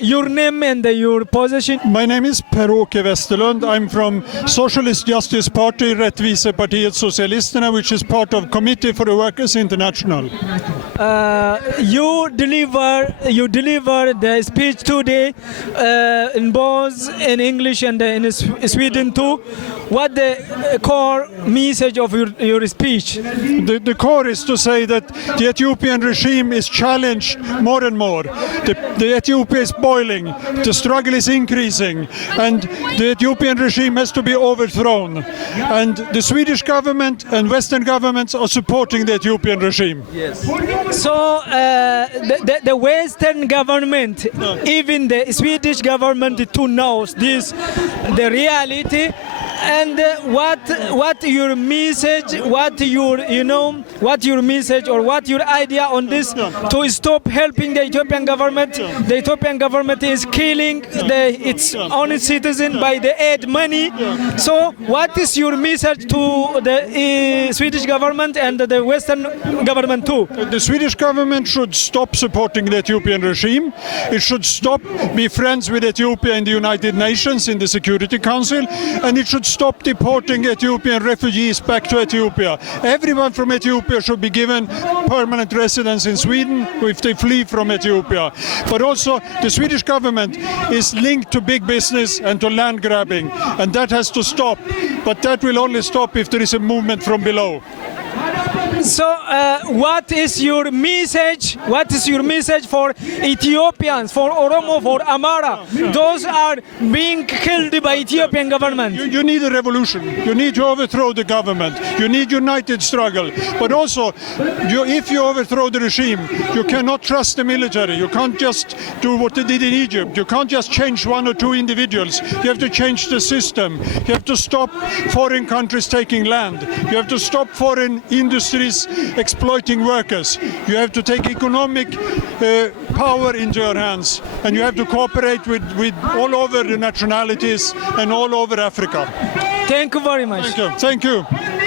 Your name and your position? My name is Per-Åke Westerlund. I'm from Socialist Justice Party, Rättvisepartiet Socialisterna, which is part of Committee for the Workers International. You deliver the speech today in both in English and in Sweden too. What the core message of your speech? The core is to say that the Ethiopian regime is challenged more and more. The Ethiopia is boiling, the struggle is increasing, and the Ethiopian regime has to be overthrown. And the Swedish government and Western governments are supporting the Ethiopian regime. Yes. So the Western government, even the Swedish government, too knows this, the reality. And what your message, what your message or what your idea on this to stop helping the Ethiopian government? The Ethiopian government is killing its own citizen by the aid money. So what is your message to the Swedish government and the Western government too? The Swedish government should stop supporting the Ethiopian regime. It should stop be friends with Ethiopia in the United Nations in the Security Council, and it should stop deporting Ethiopian refugees back to Ethiopia. Everyone from Ethiopia should be given permanent residence in Sweden if they flee from Ethiopia. But also the Swedish government is linked to big business and to land grabbing, and that has to stop. But that will only stop if there is a movement from below. So what is your message? What is your message for Ethiopians, for Oromo, for Amara? Those are being killed by Ethiopian government. You need a revolution. You need to overthrow the government. You need united struggle. But also, if you overthrow the regime, you cannot trust the military. You can't just do what they did in Egypt. You can't just change one or two individuals. You have to change the system. You have to stop foreign countries taking land. You have to stop foreign industries exploiting workers. You have to take economic power into your hands, and you have to cooperate with all over the nationalities and all over Africa. Thank you very much. Thank you. Thank you.